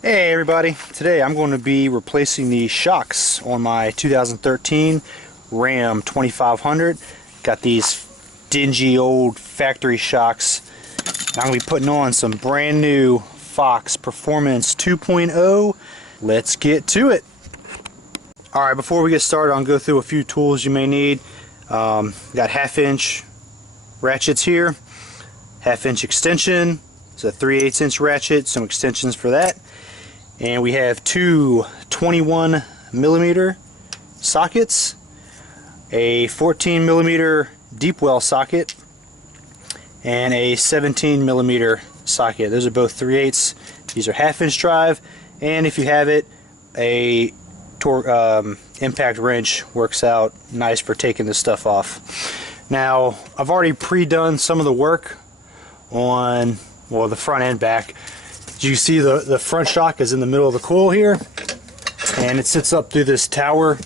Hey everybody, today I'm going to be replacing the shocks on my 2013 Ram 2500. Got these dingy old factory shocks. I'm going to be putting on some brand new Fox Performance 2.0. Let's get to it. Alright, before we get started, I'll go through a few tools you may need. Got 1/2 inch ratchets here, 1/2 inch extension, it's a 3/8 inch ratchet, some extensions for that. And we have two 21mm sockets, a 14mm deep well socket, and a 17mm socket. Those are both 3/8. These are 1/2 inch drive, and if you have it, a impact wrench works out nice for taking this stuff off. Now, I've already pre-done some of the work on, well, the front and back. You see the front shock is in the middle of the coil here, and it sits up through this tower.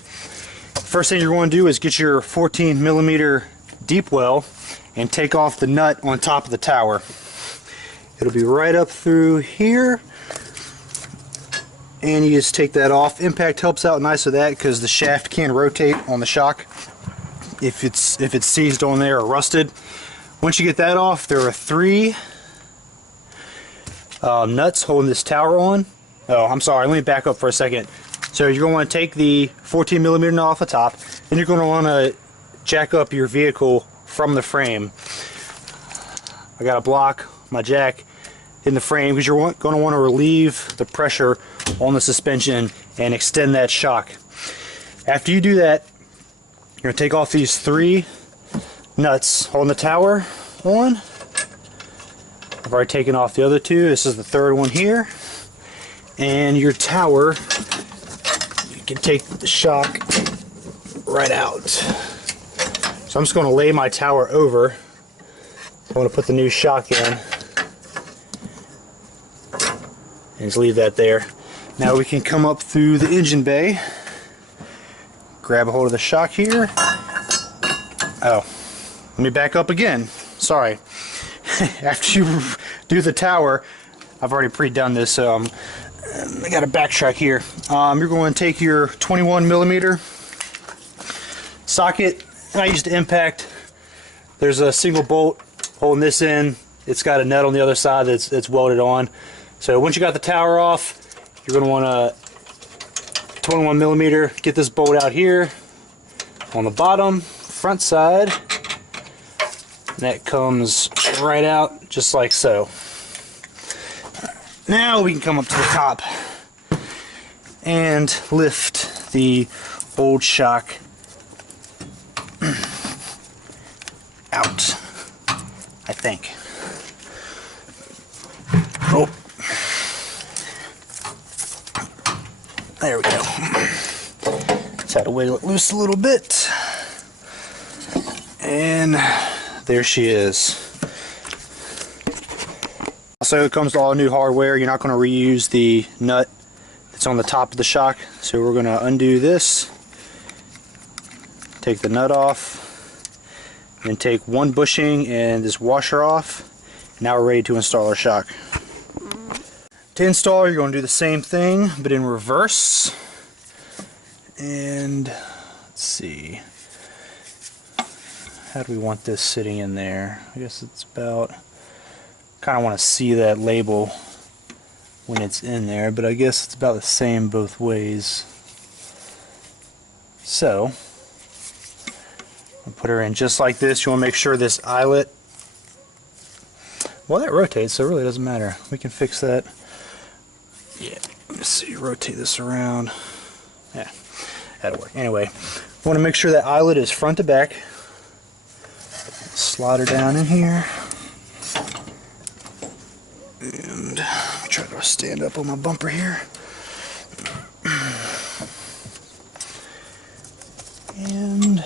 First thing you're going to do is get your 14mm deep well and take off the nut on top of the tower. It'll be right up through here, and you just take that off. Impact helps out nice with that because the shaft can rotate on the shock if it's seized on there or rusted. Once you get that off, there are 3 nuts holding this tower on. Oh, I'm sorry, let me back up for a second. So you're going to want to take the 14mm nut off the top, and you're going to want to jack up your vehicle from the frame. I got to block my jack in the frame because you're going to want to relieve the pressure on the suspension and extend that shock. After you do that, you're going to take off these 3 nuts holding the tower on. I've already taken off the other 2. This is the 3rd one here. And your tower, you can take the shock right out. So I'm just going to lay my tower over. I'm going to put the new shock in. And just leave that there. Now we can come up through the engine bay. Grab a hold of the shock here. Oh, let me back up again. Sorry. After you do the tower, I've already pre-done this, so I got to backtrack here. You're going to take your 21mm socket, and I used to impact. There's a single bolt holding this in. It's got a nut on the other side that's welded on. So once you got the tower off, you're going to want to 21mm, get this bolt out here on the bottom, front side. That comes right out just like so. Now we can come up to the top and lift the old shock out, I think. Oh. There we go. Just had to wiggle it loose a little bit. And there she is. Also, it comes with all new hardware. You're not going to reuse the nut that's on the top of the shock. So we're going to undo this, take the nut off, and take 1 bushing and this washer off. Now we're ready to install our shock. To install, you're going to do the same thing, but in reverse. And let's see. How do we want this sitting in there? I guess it's about, kind of want to see that label when it's in there, but I guess it's about the same both ways. So, I'll put her in just like this. You want to make sure this eyelet, well, that rotates, so it really doesn't matter. We can fix that. Yeah, let's see, rotate this around. Yeah, that'll work. Anyway, I want to make sure that eyelet is front to back. Slide her down in here, and try to stand up on my bumper here. And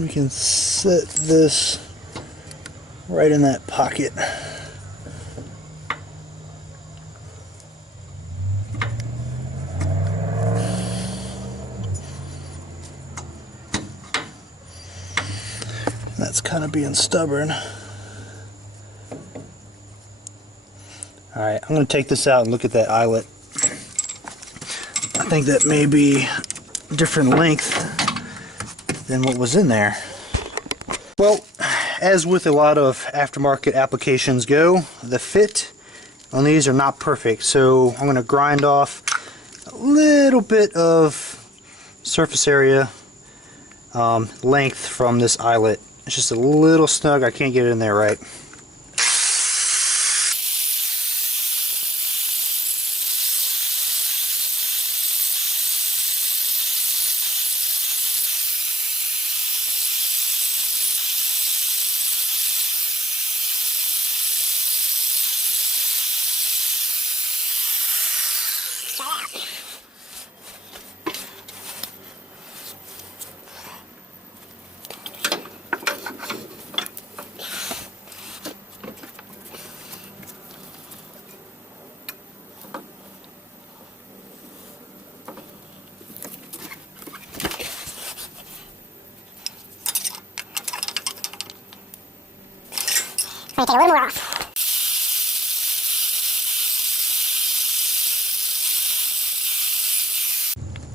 we can set this right in that pocket. That's kind of being stubborn. Alright, I'm going to take this out and look at that eyelet. I think that may be different length than what was in there. Well, as with a lot of aftermarket applications go, the fit on these are not perfect, so I'm going to grind off a little bit of surface area length from this eyelet. It's just a little snug, I can't get it in there right. Take a little more off.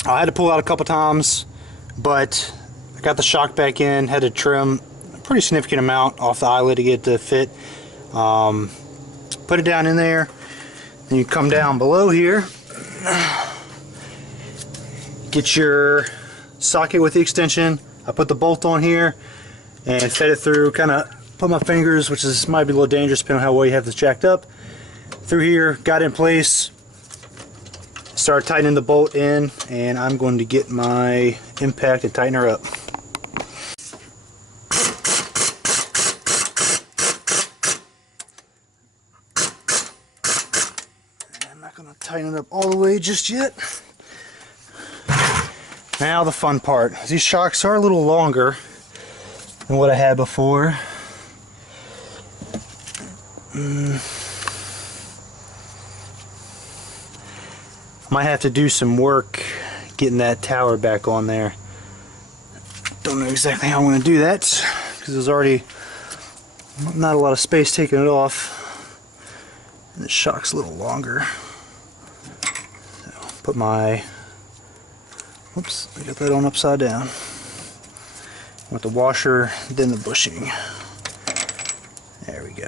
I had to pull out a couple times, but I got the shock back in, had to trim a pretty significant amount off the eyelet to get it to fit. Put it down in there, then you come down below here, get your socket with the extension. I put the bolt on here and fed it through, kind of put my fingers, which is might be a little dangerous depending on how well you have this jacked up, through here, got it in place, start tightening the bolt in, and I'm going to get my impact and tighten her up. I'm not going to tighten it up all the way just yet. Now the fun part. These shocks are a little longer than what I had before. Might have to do some work getting that tower back on there. Don't know exactly how I'm going to do that because there's already not a lot of space taking it off, and the shock's a little longer. So put my, whoops, I got that on upside down. With the washer, then the bushing. There we go.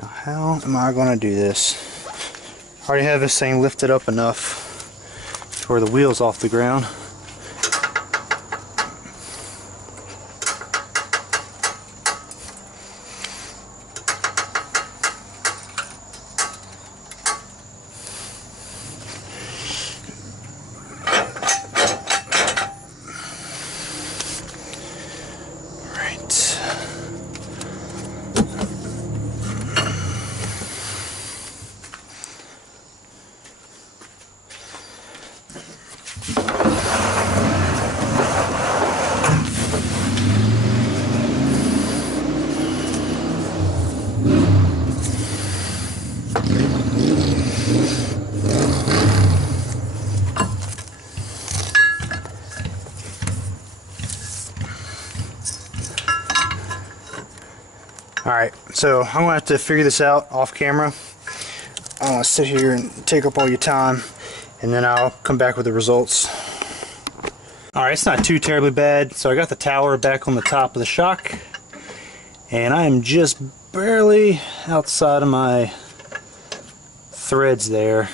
Now how am I going to do this? I already have this thing lifted up enough to where the wheel's off the ground. Alright, so I'm going to have to figure this out off camera. I'm going to sit here and take up all your time, and then I'll come back with the results. Alright, it's not too terribly bad. So I got the tower back on the top of the shock, and I am just barely outside of my threads there.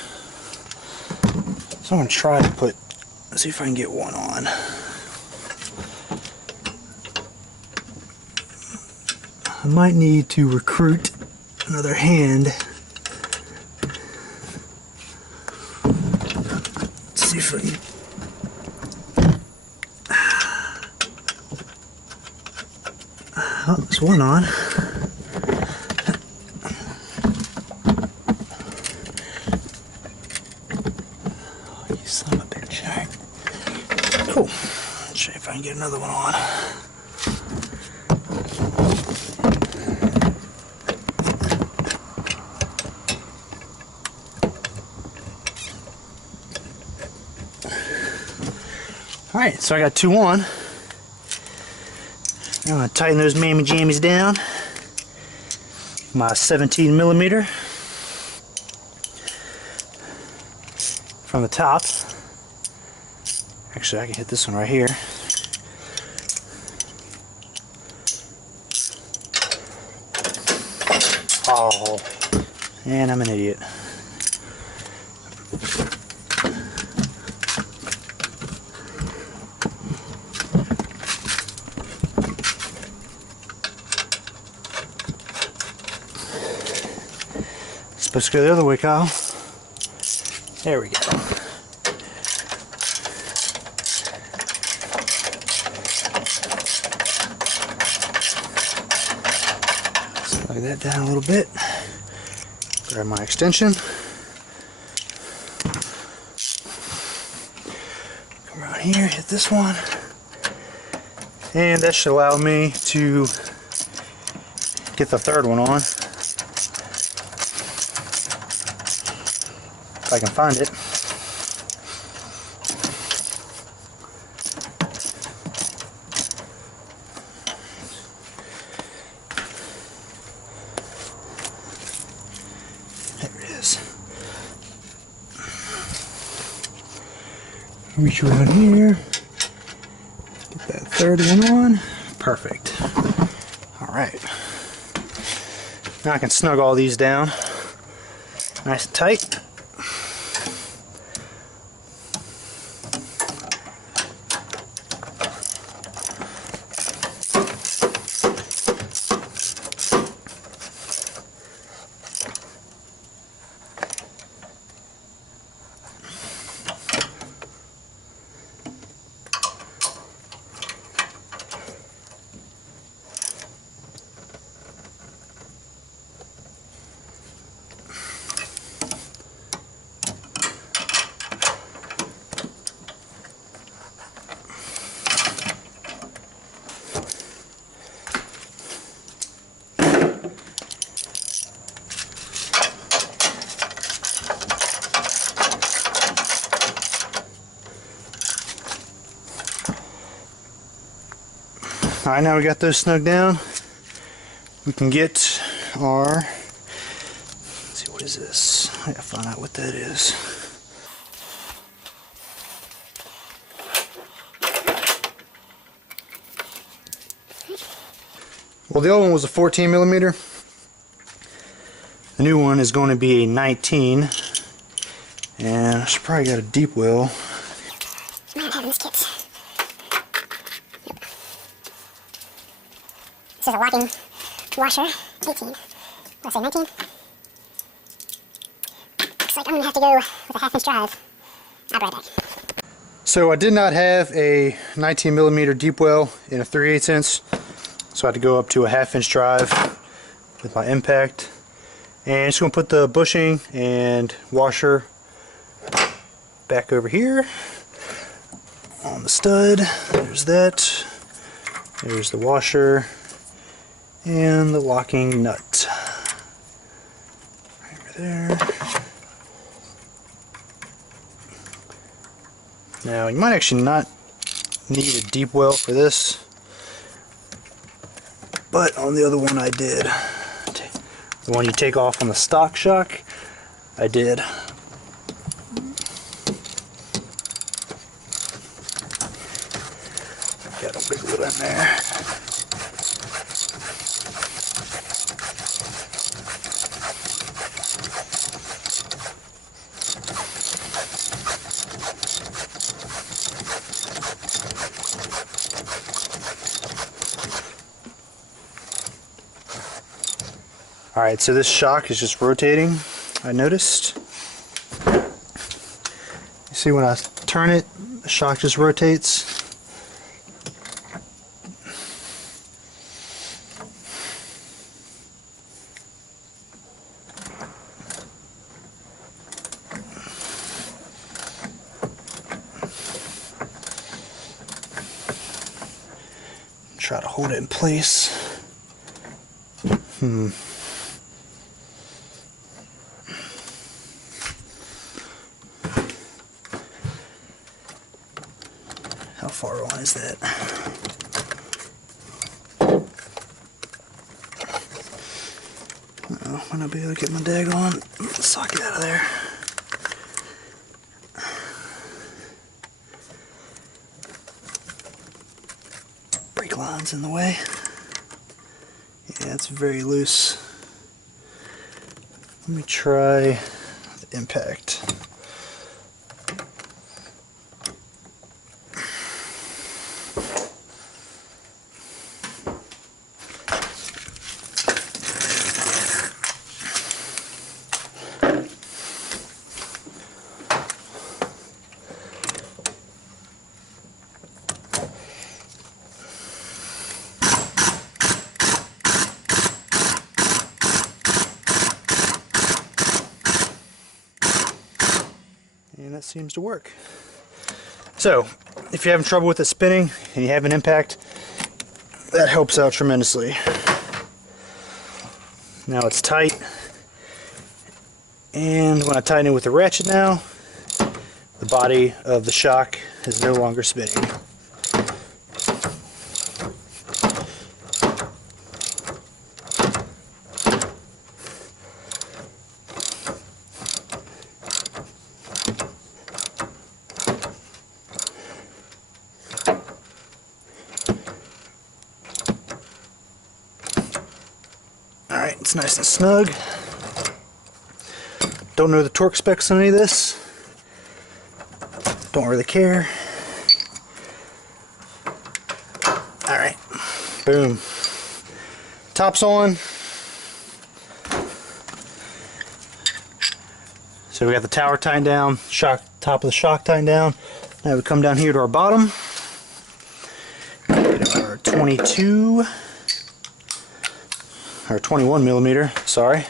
So I'm going to try to let's see if I can get one on. I might need to recruit another hand. Let's see if I can. Oh, there's one on. Oh, you son of a bitch. Alright. Cool. Let's see if I can get another one on. Alright, so I got two on. I'm going to tighten those mammy jammies down. My 17 millimeter from the top. Actually, I can hit this one right here. Oh, and I'm an idiot. Supposed to go the other way, Kyle. There we go. Slide that down a little bit. Grab my extension. Come around here, hit this one. And that should allow me to get the third one on. If I can find it. There it is. Reach around here. Get that third one on. Perfect. Alright. Now I can snug all these down nice and tight. Alright, now we got those snug down. We can get our, let's see, what is this? I gotta find out what that is. Well, the old one was a 14 millimeter. The new one is going to be a 19. And I should probably get a deep well. Man, having this kit. This is a locking washer, 18. What did I say, 19? Looks like I'm going to have to go with a half-inch drive. I'll be right back. So I did not have a 19 millimeter deep well in a 3/8 inch, so I had to go up to a half-inch drive with my impact. And just going to put the bushing and washer back over here on the stud. There's that. There's the washer and the locking nut. Right over there. Now you might actually not need a deep well for this, but on the other one I did. The one you take off on the stock shock, I did. Got a big one in there. Alright, so this shock is just rotating, I noticed. You see when I turn it, the shock just rotates. Try to hold it in place. How far on is that? I might not be able to get my daggone socket out of there. Brake line's in the way. Yeah, it's very loose. Let me try the impact. And that seems to work. So, if you're having trouble with it spinning and you have an impact, that helps out tremendously. Now it's tight, and when I tighten it with the ratchet now, the body of the shock is no longer spinning. Alright, it's nice and snug. Don't know the torque specs on any of this. Don't really care. Alright, boom. Top's on. So we got the tower tightened down, top of the shock tightened down. Now we come down here to our bottom. Get our 22 or 21 millimeter, sorry,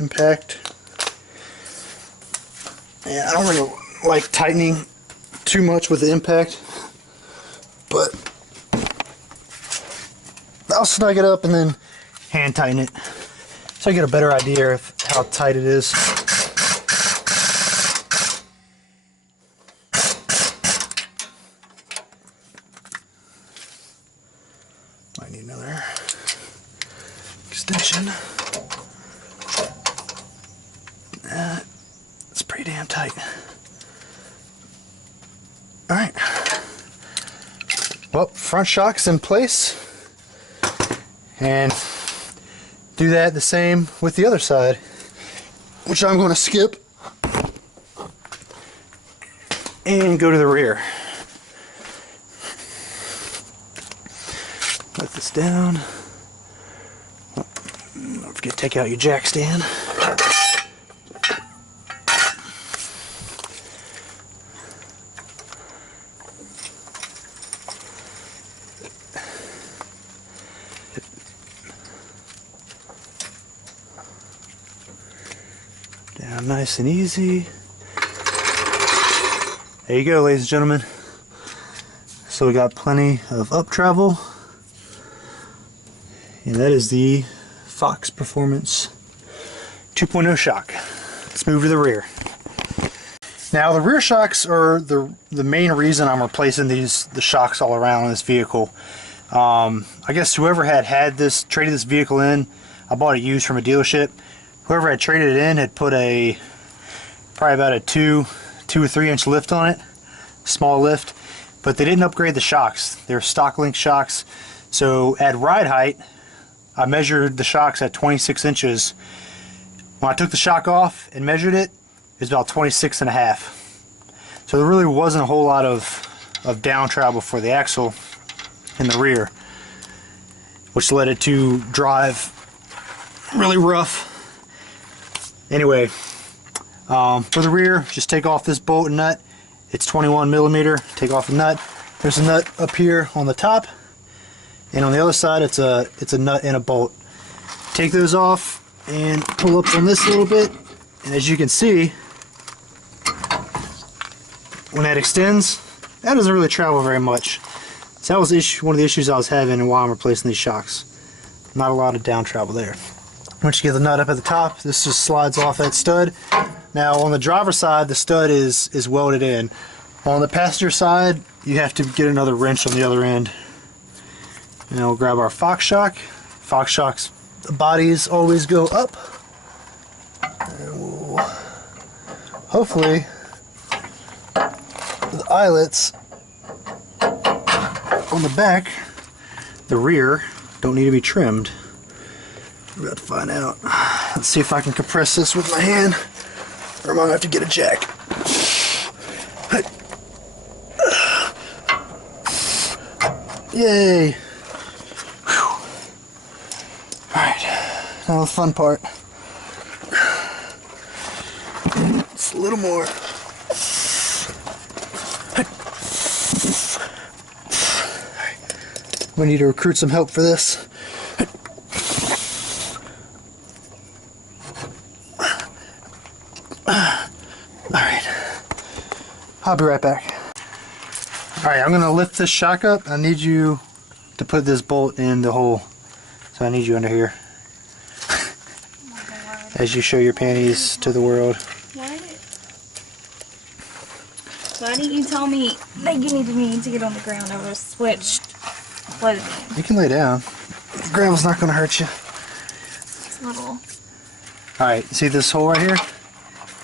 impact. And I don't really like tightening too much with the impact, but I'll snug it up and then hand tighten it so I get a better idea of how tight it is. Might need another extension. It's pretty damn tight. Alright. Well, front shock's in place. And do that the same with the other side, which I'm going to skip and go to the rear. Let this down. Don't forget to take out your jack stand. Down nice and easy. There you go, ladies and gentlemen. So we got plenty of up travel. And that is the Fox Performance 2.0 shock. Let's move to the rear. Now the rear shocks are the main reason I'm replacing the shocks all around in this vehicle. I guess whoever had this, traded this vehicle in, I bought it used from a dealership. Whoever had traded it in had put probably about a 2 or 3 inch lift on it, small lift, but they didn't upgrade the shocks. They're stock link shocks. So at ride height, I measured the shocks at 26 inches. When I took the shock off and measured it, it was about 26 and a half. So there really wasn't a whole lot of down travel for the axle in the rear, which led it to drive really rough. Anyway, for the rear, just take off this bolt and nut. It's 21 millimeter. Take off the nut. There's a nut up here on the top, and on the other side it's a nut and a bolt. Take those off and pull up on this a little bit, and as you can see, when that extends, that doesn't really travel very much. So that was one of the issues I was having and why I'm replacing these shocks. Not a lot of down travel there. Once you get the nut up at the top, this just slides off that stud. Now on the driver's side, the stud is welded in. On the passenger side, you have to get another wrench on the other end. And we'll grab our Fox Shox. Fox Shox bodies always go up. And we'll hopefully the eyelets on the back, the rear, don't need to be trimmed. We're about to find out. Let's see if I can compress this with my hand, or I might have to get a jack. Yay! Alright, now the fun part. It's a little more. We need to recruit some help for this. Alright, I'll be right back. Alright, I'm going to lift this shock up. I need you to put this bolt in the hole. So I need you under here. As you show your panties to the world. Why didn't you tell me that you needed me to get on the ground? I would have switched. What? You can lay down. The gravel's not going to hurt you. It's little. Alright, see this hole right here?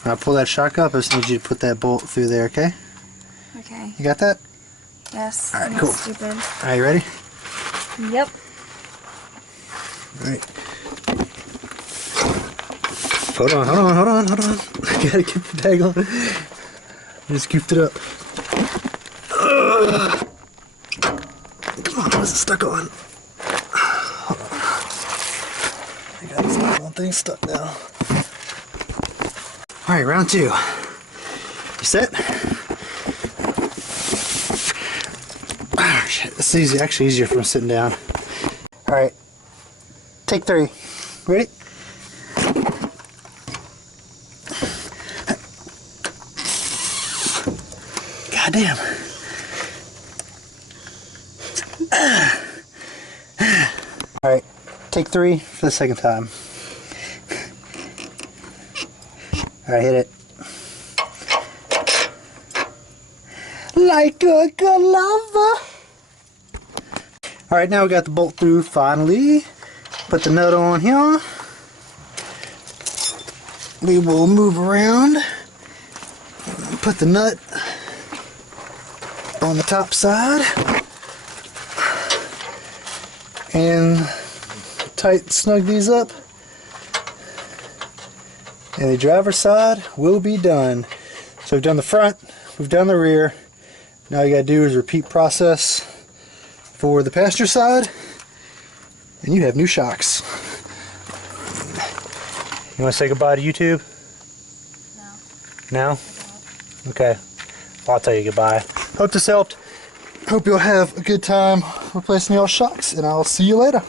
When I pull that shock up, I just need you to put that bolt through there, okay? Okay. You got that? Yes. Alright, I'm cool. Stupid. Alright, you ready? Yep. Alright. Hold on. I gotta get the tag on. I just scooped it up. Come on, what's it stuck on? Hold on. I got this little thing stuck now. Alright, round two. You set? Oh, shit. This is actually easier from sitting down. Alright. Take three. Ready? God damn. Alright, take three for the second time. Alright, hit it. Like a good lover. Alright, now we got the bolt through finally. Put the nut on here. We will move around. Put the nut on the top side. And tight snug these up. And the driver's side will be done. So we've done the front, we've done the rear. Now you gotta do is repeat process for the passenger side. And you have new shocks. You want to say goodbye to YouTube? No. No? Okay. Well, I'll tell you goodbye. Hope this helped. Hope you'll have a good time replacing y'all shocks, and I'll see you later.